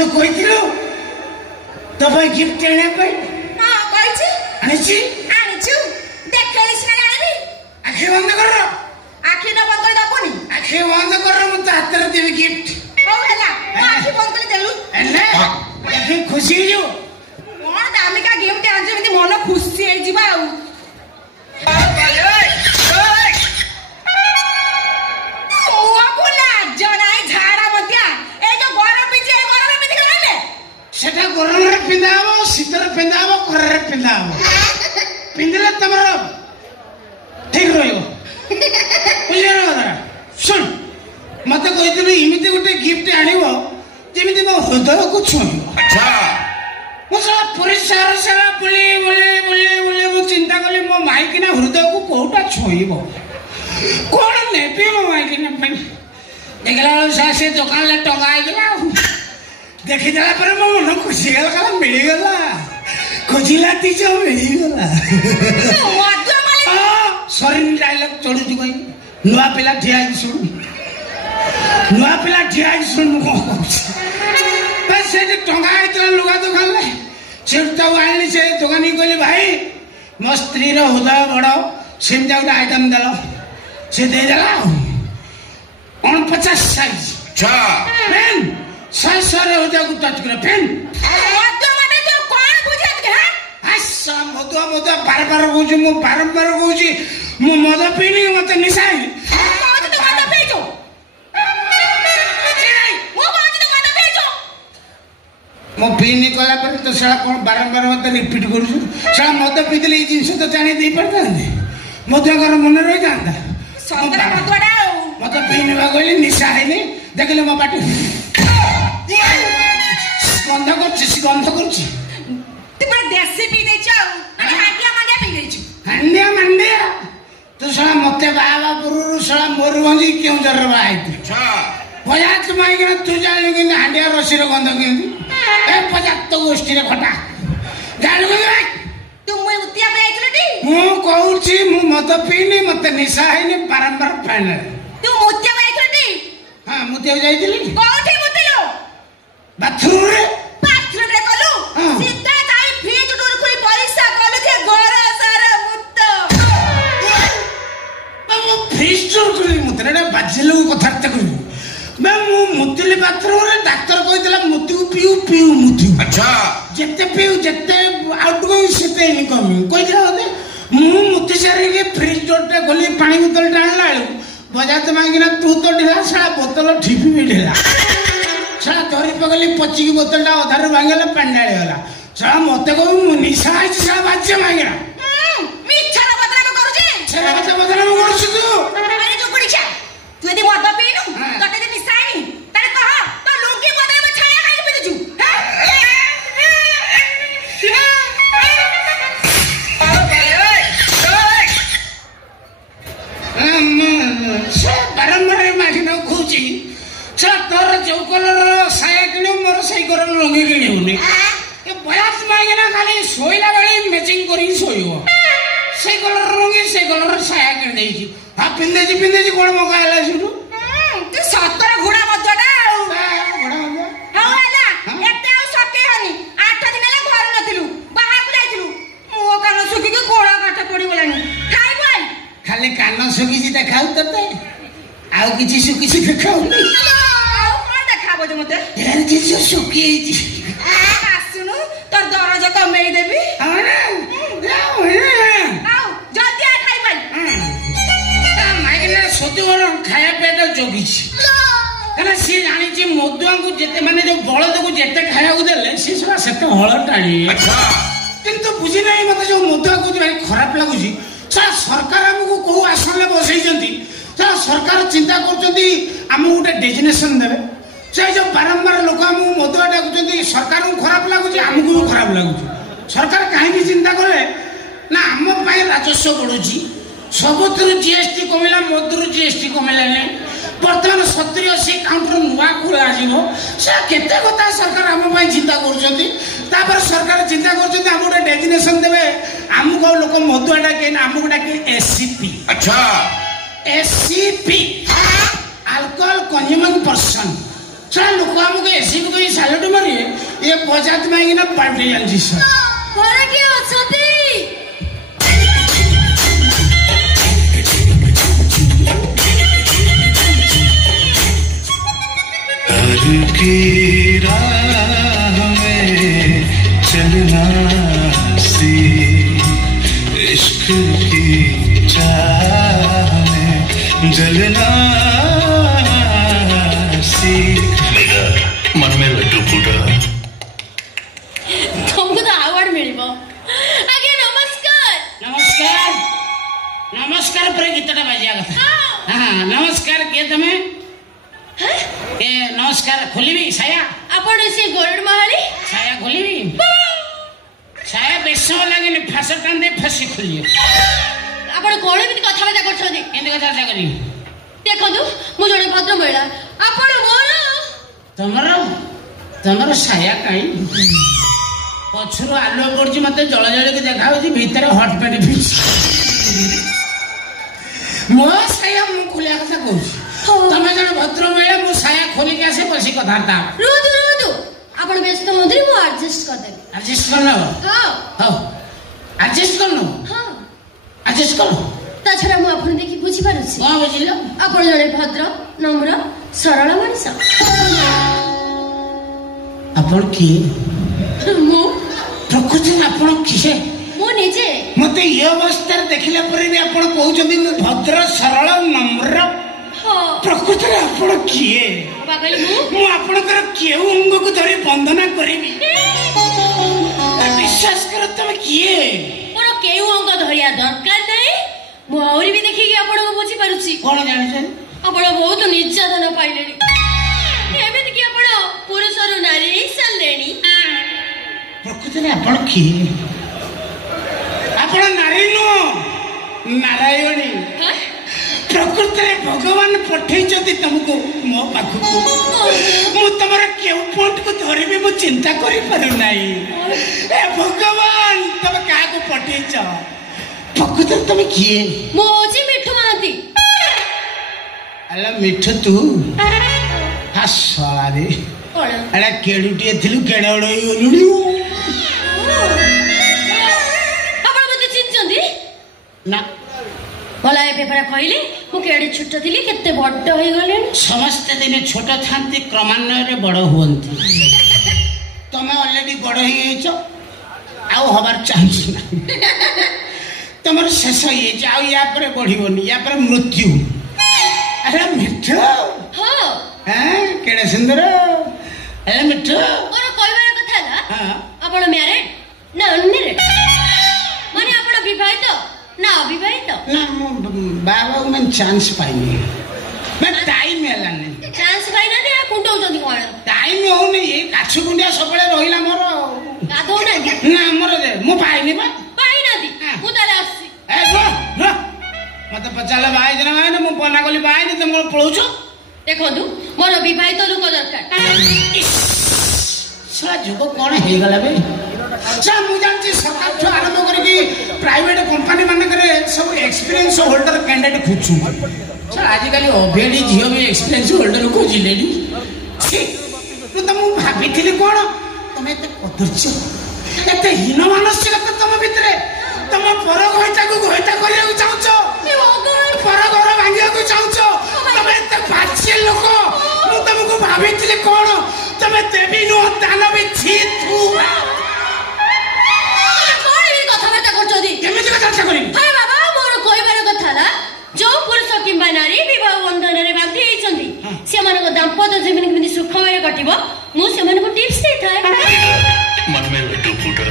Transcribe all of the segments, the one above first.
जो କହିଥିଲୁ तो भाई गिफ्ट आने पे हां कहछि आनिछि आनिछु देखले सिना जानिबी आखि बंद कर आखि न बंद कर दबुनी आखि बंद कर मु तो हाथ रे देबी गिफ्ट हो हला आखि बंद कर देलु एले आखि खुशी जो कोन दामिका गिफ्ट आजे मते मन खुशी हे जिबा आ सेटा गरम रे पिंदाबो शीतल पिंदाबो घर रे पिंदाबो पिंदले तमर ठीक रहइबो बुझियो ना सुन मते कहितली इमिते गोटे गिफ्ट आनिबो जेमिति मो हृदय को छुइबो अच्छा मो सारा परिसार सारा बुले बुले बुले बुले मो चिंता कली मो माइकिना हृदय को कोटा छुइबो कोन नेपी मो माइकिना देखला सासे दुकान ले टंगा आइला देखी देला पर मो मन खुशी गला कला मिली गला खोजिला तीज मिली गला वाद्य मालिक सॉरी डायलॉग चढ़ू जी कोई नुआ पिला ठिया सुन नुआ पिला ठिया सुन मो बस से टंगा आइतला लुगा दुकान ले सेटा आइली से दुकानी कहली भाई मो स्त्री रो हृदय बड़ सेमता गोटे आइटम देलो से दे देला 49 साइज अच्छा पेन सारे हो जाओ टच करे पेन वाद्य माने जो कोन बुझत के अच्छा मधुआ मधुआ बार कहूँ मु बारंबार कहूँ मु मद पीनी मत निशाई मो पीनी कला पर तो साला कौन बारंबार मत रिपीट करू साला मद पीले ये जिनस तो जानी दे पड़ता मधुआकर मन रही जाता मत पीनी कहली निशा है देखले मो पाटी गंध करछि तुम देसी पी दे छौ हांडिया मांडिया पी दे छु हांडिया मांडिया तू साला मते बाबा पुरु साला मोरभंजी क्यों जर बाई अच्छा बजात माइगे तू जानि कि हांडिया रसी रो गंध के ए बजात गोष्ठी रे खटा जानि कि तू मुई उतिया पे आइछलटी मु कहूछि मु मत पीनी मते निशा हैनी बारंबार फाइनल तू मुतिया पे आइछलटी हां मुतिया जाइतिली कोठी मुतिलो बाथरूम रे कलु सीधा जाई फ्रिज डोर खुली परिसा कलु जे गोरा सारा मुत्त मु फ्रिज डोर खुली मुतरे बाजिलो कथार्थ करू मैं मु मुतिले बाथरूम रे डॉक्टर कहितला मुति पीऊ पीऊ मुति अच्छा जत्ते पीऊ जत्ते आउट गोइंग सेते इनकमिंग कहितला होते मु मुति सारे के फ्रिज डोर टे खोली पानी बोतल टाणला बजात मांगिना तू तो ढिला साला बोतल ठिपी भी ढिला साला धरी पगली पची की बोतल टा अधार भांगला पंडाळी होला साला मते कहू मु निशा आइछ साला बाजे मांगिना मिछरा बदनाम करूची छरा बाजे बदनाम करछु तू अरे जो कुड़ीछा तू यदि मद पीनु तते जे निशानी तने कह तो लुंगी बदले में छाया खाई पी देछु बारंबार मागिना खुची तोर जो कलर साया किणु मोर सही कलर लंगी किणुनी बयास मांगिना खाली सोइला बेले मैचिंग करी सोइबो से कलर लंगी से कलर साया किण देछि हा पिंदे जी कोन मका आला सुनु तू सतर घोड़ा मजडा घोड़ा हो होला एते आ सके हनी 8 दिन ले घर नथिलु बाहर को जाइथिलु मो कान सुखी के घोड़ा काट पड़ी गलानी खाइ भाई खाली कान सुखी जी देखाउ तते आउ किछि सुखी से देखाउ मते यार जी सुखी जी सुनु तोर दरज कमेई देबी हां जाओ आओ जल्दी आ खाइ भाई माइगना सोती गोर खाया पेट जोगी छी कना सी जानि छी मधुआ को जेते माने जो बळद को जेते खाया को देले सी सब सेते हळ टाणी अच्छा किंतु बुझी नहीं मते जो मधुआ को भाई खराब लागु छी सरकार हमको को आसन ले बसई जंती सरकार चिंता करचंती हम उटे डेजिनेशन देबे से जो बारंबार लोक आम मधुआ डाकुं सरकार को खराब लगुच आमको भी खराब लगुच सरकार कहीं चिंता कले ना आम राजस्व बढ़ुची सबुठ जीएसटी कमिला मधुर जीएसटी कमिलानी बर्तमान 70-80 काउंटर नुआ खोला केते कथा सरकार आम चिंता कर सरकार चिंता कर डेजिनेशन देवे आमको लोक मधुआ डाके आमको डाके एससीपी अच्छा एससीपी अल्कोहल कंज्यूमिंग पर्सन साला लोक हमको एसी को कोई सालट मारी ये पचात मांगी ना पार्टी जानची सर घरे किए अछती की राह में चलना सी इश्क की चाह में जलना सी मेरा मन में लड्डू फूटा तुमको तो अवार्ड मिलिबो आगे नमस्कार नमस्कार नमस्कार पर गीतटा बाजिया कथा हां नमस्कार के तमे ए नमस्कार खोलिबी साया आपण से गोल्ड महाली साया खोलिबी साया बेसो लागेनी फास कांदे फसी खोलियो आपण कोण बित कथा बाता करछनी एंद कथा करी देखंतु मु जणे भद्र महिला आपण मोर तमरो साया काई पछरो आलो पड़ची मते जळ जळ के देखा होची भीतर हॉट पैंट फिस मो साया मु खोलिया कथा कहूची तमे जण भद्र महिला मु साया खोली के आसे बसी कथाता रुदु आपण व्यस्त होद्री मु एडजस्ट कर देबी एडजस्ट करनो हां एडजस्ट करनो हां एडजस्ट करो ताछरा मु आपण देखि बुझी पारुछि हां बुझिलो आपण जणे भद्र नम्र सरल मनिष आपण की मु प्रकृति आपण किसे मु निजे मते ये अवस्था देखिला परे भी आपण कहउछथि भद्र सरल नम्र प्रकृति आपण किए पागल मु आपणकर केउ अंग को धरि वंदना करिबी विश्वास कर तुम किए मोर केउ अंग धरिया दरकार नै मु औरी भी देखि कि आपण को बुझी पारुछि कोन जानि छै आपण बहुत निर्यातन पाइलेनी एबे कि आपण पुरुष और नारी सल्लेनी प्रकृति आपण किए आपण नारी नो नारायणी प्रकृति भगवान पठे तुमको मो पाख मु तुम केउ पॉइंट को धरी भी मु चिंता करि पारु नाही ए भगवान तुम का को पठे प्रकृति तुम किए मो जी मिठू महांती अला मिठू तू हसला रे कोन अला केडुटी थिलु केडौडई ओलुडी आपण मते चिंचंदी ना भला ए पेपर कहले मु केडी छोट थिली केते बड्ड होई गले समस्त दिन छोट थांती क्रमान्वय रे बड़ हुअंती तमे ऑलरेडी बड़ ही हेचो आउ हबार चांस ना तमर शेष ही जाओ या पर बढ़िबोनी या पर मृत्यु अरे मिठो हां हैं केडे सुंदर अरे मिठो और कहबार कथा ना हां आपण मैरिड ना अनमैरिड माने आपण विवाहित ना अविवाहित ना बाबा मन चांस पाइनी मैं टाइम हेला नहीं चांस पाइना दे कुंटौ जदी कोन टाइम होनी ये काछु गुंडिया सबले रहिला मोर गादो ना ना मोर दे मु पाइनी बा पाइना दी मु ताले आसी ए रो मते पचाले भाई दिन माने मु पना गली भाई नि तुम पळुछो देखंतु मोर विवाहित लोक दरकार सा जुग कोन हे गला बे सा मु जानची सरकार छ आरंभ करी की प्राइवेट कंपनी माने करे सब एक्सपीरियंस होल्डर कैंडिडेट खुचू सा आज काली ओबेडी जियो में एक्सपीरियंस होल्डर को जिलेडी तो तुम भाबिथिली कोन तमे त कदर्छ एते हीन मानसिकता तुम भितरे तुम पर घइता को घइता करिया को चाहछो पर घर भांगिया को चाहछो तमे त बाचे लोक मु तुमको भाबिथिली कोन तमे देवी नो दानवी छी तू कोन भी कथाबार्ता करछोदी केमे कथा करिम हाय बाबा मोर कहबार कथा ला जो पुरुष किंबा नारी विवाह बंधन रे बांधी हेचंदी से मानको दांपत्य जीवन केमि सुखमय कटिबो मु से मानको टिप्स दे थाए मन में लड्डू फूटा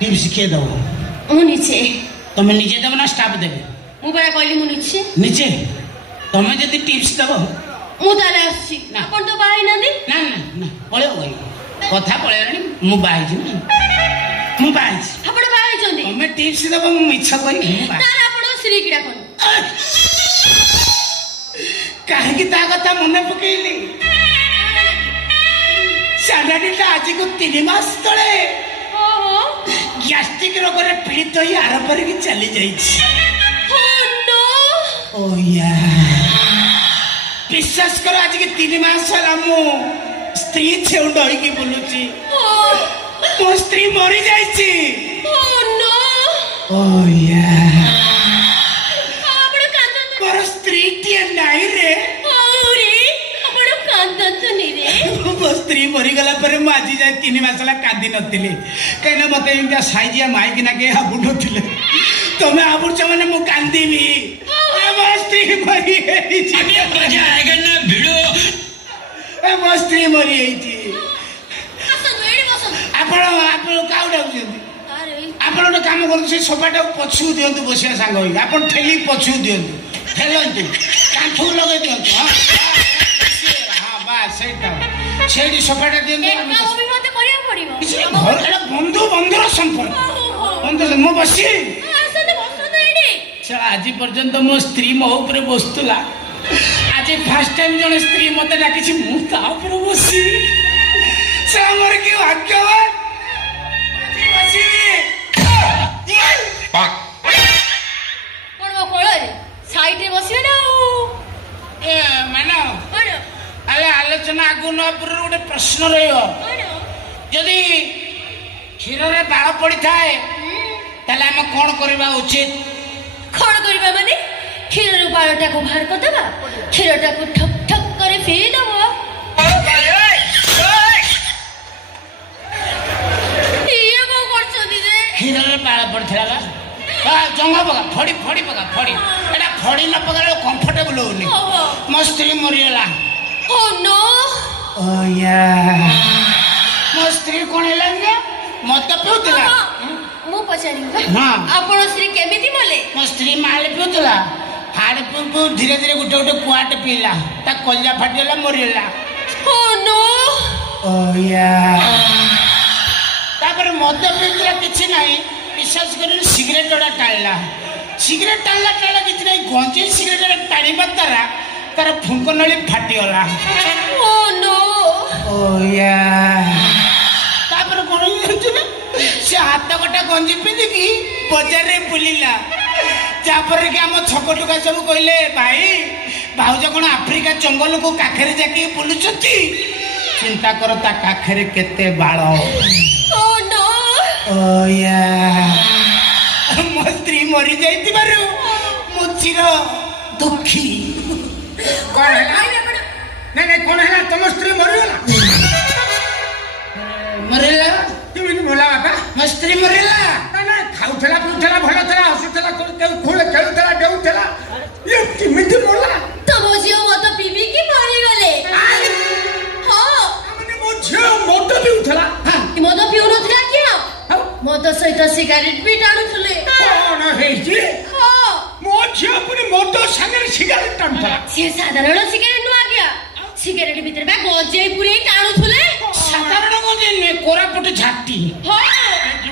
टिप्स के दो मु नीचे तमे निजे देबो ना स्टाफ देबे मु बरा कहली मु नीचे निजे तमे जदी टिप्स देबो मु ताले आसी ना कोन तो बाई ना दी ना ना ना पळे गई कथा पळे रानी मु बाई छी मु बाई छी आपण बाई चंदी तमे टिप्स देबो मु इच्छा करी मु बाई तार आपण श्री किडा कोन काहे की ता कथा मने पकेइली साडाडीटा आज को 3 मास तळे ओहो गैस्ट्रिक रोग रे पीड़ित होई आर पर की चली जाई छी ओ नो ओ या विश्वास कर आज के 3 मास है मो स्त्री छेउंड होइकी बुलुची मो स्त्री मरी जाइची ओ या आपण कांदत मोर स्त्री टिए नाही रे आपण कांदत नी रे मो स्त्री मरी गला पर मु आज जाय 3 मास ला कांदी नथिले कहना मते इंटा साइजिया माइकी ना के हाबुड नथिले तमे आबुड माने मु कांदीबी मो स्त्री मरी जाइची अभी मजा आएगा ना भिड़ो मो स्त्री मरी जाइची आसन एडी बसन आपण काउडा उजंदी आपण गोटे काम करूँ से सोफाटा पछू दिंतु बसिया सांग होगी आप ठेली पछू दिंतु ठेलतु कांठू लगे दिंतु हाँ बास से सोफाटा बंधु बंधुर संपर्क बंधु मो बसी आज पर्यंत मो स्त्री मो ऊपर बसुला आज फास्ट टाइम जन स्त्री मत डाकी मुझे बसी से आमर कि भाग्यवान आलोचना आगु न गोटे प्रश्न रही क्षीर बाल पड़ी थाए आम कौन करवा उचित कौन करवा माने क्षीर बालटा को बाहर कर देबा क्षीरटा को ठक ठक करे फेर देबो ये को करछोदी रे क्षीर बाल पड़थला जंग पका फड़ी फड़ी पका फड़ी एटा फड़ी न पका कंफर्टेबल होनी मो स्त्री मरिगला ओ नो ओ या मो स्त्री कोन हेला मत पिउतला मु पचारी हां आपण स्त्री केमिति मले मो स्त्री माल पिउतला हाड़ पु धीरे धीरे गुटे गुटे कुआट पीला ता कल्जा फाटिला मरिगला ओ नो ओ या तापर मत पिउतला किछि नाही विश्वास कर सिगरेट जोड़ा टाळला सिगरेट टाळला टाळला किछि नाही गंजे सिगरेट टाणीबा तारा तार फुंक नळी फाटी गला ओ नो ओ या तापर कोन से हाथ गोटा गंजी पिंदी की बाजार रे बुलिला जापर के हम छक टुका सब कहले भाई भाउज कोन अफ्रीका जंगल को काखरे जाके बुलुचती चिंता कर ता काखरे केते बाळ ओ नो ओ या मो स्त्री मरी जाइति बारू मु चिर दुखी कौन है नहीं नहीं कौन है तुम स्त्री मरिगला मरिला तुम बोला बाबा मो स्त्री मरिला ना ना खाउथला पिउथला भलो थला हसुथला के खोले खेलुथला डेउथला ये किमिति मोला तब जियो मत पीबी की मारी गले हां हमने मो झियो मत पिउथला हां मत पिउनथला किया मत सहित सिगारेट भी टाणुथले कौन है जी हां मो झियो पुनी मत संगे सिगारेट टाणुथला से साधारण सिगारेट नु आ गया सिगारेट भीतर बा गंजे पुरे टाणुथले साधारण गंजे ने कोरापुट झाटी हां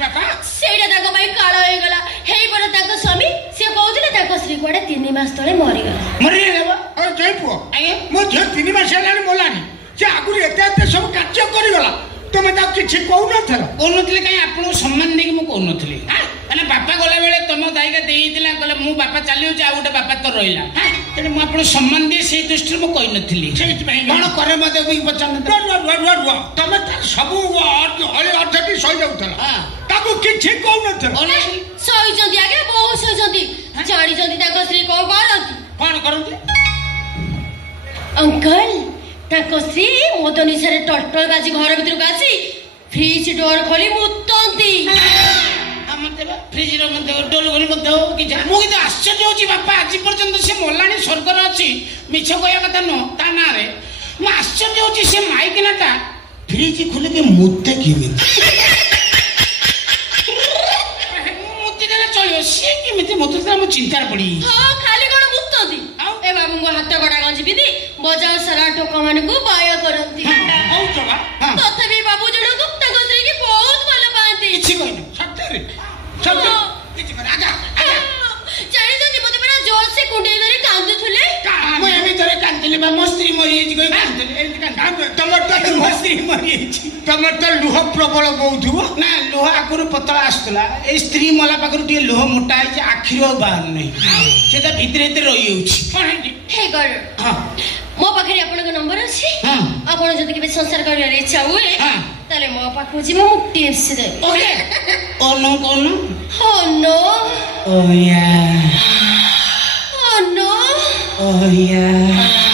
बापा सेडा ताको भाई काळ होय गला हेई पर ताको स्वामी से कहउथिले ताको श्री कोडे 3 मास तळे मरि गला मरि गेला और जय पुओ आगे मो झियो 3 मास हेलानी मोलानी से आगुरी एते सब कार्य करि गला तुम ता किछि कहू नथला कोनथले काई आपन सम्मान देकी मु कोनथले माने बापा गला बेले तुम दाइका देइतिला कहले मु बापा चालिउ जा गोटे बापा तो रहिला तेने मु आपन सम्मान दे से दृष्टि मु कहि नथली सेति भाई कोन करे मते भी पचन तमे सब अरे अर्थटी सही जाउथला हां ताको किछि कहू नथला सही जंदी आगे बहु सही जंदी जानी जंदी ताको श्री को करंती कोन करंती अंकल ताको श्री मोदनी सरे टटल बाजी घर भीतर को आसी फ्रिज डोर खोली मुतंती हमते फ्रिज रो मते डोल गनी मते हो कि जा मु कि आश्चर्य होची बापा आज पर्यंत से मोलानी स्वर्ग रे अछि मिछ कहया कथा न ता ना रे मु आश्चर्य होची से माइकिनाटा फ्रिज खुले के मुते किबे मुते देले चलियो से किमिति मुते मु चिंता पड़ी हां खाली कोन मुतंती ए बाबू को हाथ गडा गंजी बिदी बजार सारा टोका माने को बाय करंती हौ चला तथापि बाबू जणो को ताको श्री की बहुत भलो पांती किछि कहनु सत्य सत्य किछि कर आगा जानी जंदी मते बड़ा जोर से कुंडे धरे कांदु थले मु एमी तरे कांदले बा मो स्त्री मरि एछि कोइ कांदले एछि कांद तमर त मो स्त्री मरि एछि तमर त लुह प्रबल बहुथुव ना लोह आगुरु पतला आस्तला ए स्त्री मला पाखरु टी लोह मोटा है आखिरो बाहर नहीं से त भितरे रही होछि हे गर हां ମୋ ପାଖରେ ଆପଣଙ୍କ ନମ୍ବର ଅଛି ହଁ ଆପଣ ଯଦି କେବେ ସଂସାର କରିବାର ଇଚ୍ଛା ହୁଏ ହଁ ତାହେଲେ ମୋ ପାଖକୁ ଯିବ ମୁଁ ଟିପ୍ସ ଦେବି ଓକେ କହୁନ Oh no oh yeah Oh no oh yeah